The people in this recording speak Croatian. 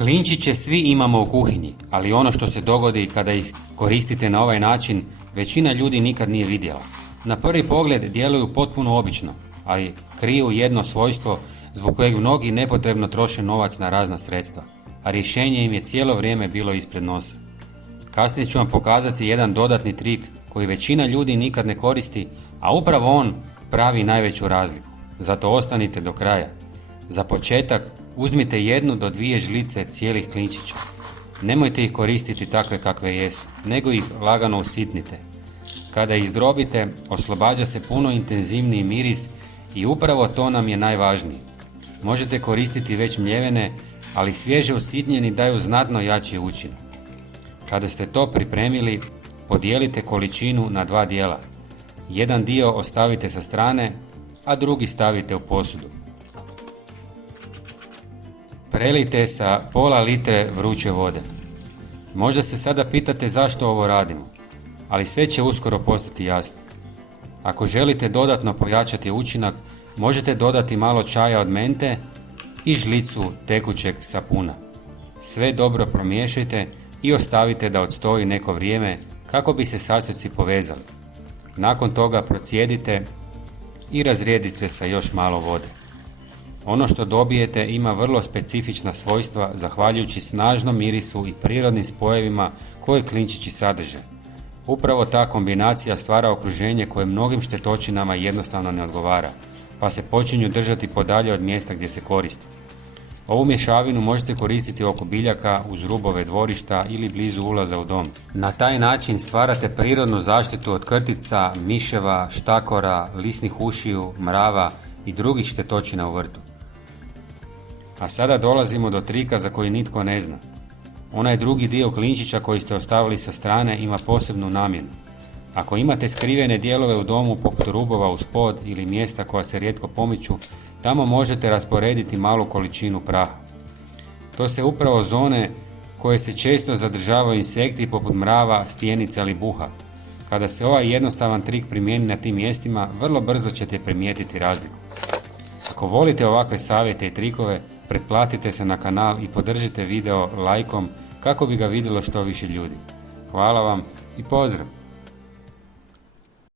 Klinčiće svi imamo u kuhinji, ali ono što se dogodi kada ih koristite na ovaj način, većina ljudi nikad nije vidjela. Na prvi pogled djeluju potpuno obično, ali kriju jedno svojstvo zbog kojeg mnogi nepotrebno troše novac na razna sredstva, a rješenje im je cijelo vrijeme bilo ispred nosa. Kasnije ću vam pokazati jedan dodatni trik koji većina ljudi nikad ne koristi, a upravo on pravi najveću razliku. Zato ostanite do kraja. Za početak uzmite 1 do 2 žlice cijelih klinčića. Nemojte ih koristiti takve kakve jesu, nego ih lagano usitnite. Kada ih zdrobite, oslobađa se puno intenzivniji miris i upravo to nam je najvažnije. Možete koristiti već mljevene, ali svježe usitnjeni daju znatno jači učinak. Kada ste to pripremili, podijelite količinu na 2 dijela. Jedan dio ostavite sa strane, a drugi stavite u posudu. Prelijte sa pola litre vruće vode. Možda se sada pitate zašto ovo radimo, ali sve će uskoro postati jasno. Ako želite dodatno pojačati učinak, možete dodati malo čaja od mente i žlicu tekućeg sapuna. Sve dobro promiješajte i ostavite da odstoji neko vrijeme kako bi se sastojci povezali. Nakon toga procijedite i razrijedite sa još malo vode. Ono što dobijete ima vrlo specifična svojstva zahvaljujući snažnom mirisu i prirodnim spojevima koje klinčići sadrže. Upravo ta kombinacija stvara okruženje koje mnogim štetočinama jednostavno ne odgovara, pa se počinju držati podalje od mjesta gdje se koristi. Ovu mješavinu možete koristiti oko biljaka, uz rubove dvorišta ili blizu ulaza u dom. Na taj način stvarate prirodnu zaštitu od krtica, miševa, štakora, lisnih ušiju, mrava i drugih štetočina u vrtu. A sada dolazimo do trika za koji nitko ne zna. Onaj drugi dio klinčića koji ste ostavili sa strane ima posebnu namjenu. Ako imate skrivene dijelove u domu poput rubova uz pod ili mjesta koja se rijetko pomiču, tamo možete rasporediti malu količinu praha. To se upravo zone koje se često zadržavaju insekti poput mrava, stjenica ili buha. Kada se ovaj jednostavan trik primijeni na tim mjestima, vrlo brzo ćete primijetiti razliku. Ako volite ovakve savjete i trikove, pretplatite se na kanal i podržite video lajkom kako bi ga vidjelo što više ljudi. Hvala vam i pozdrav!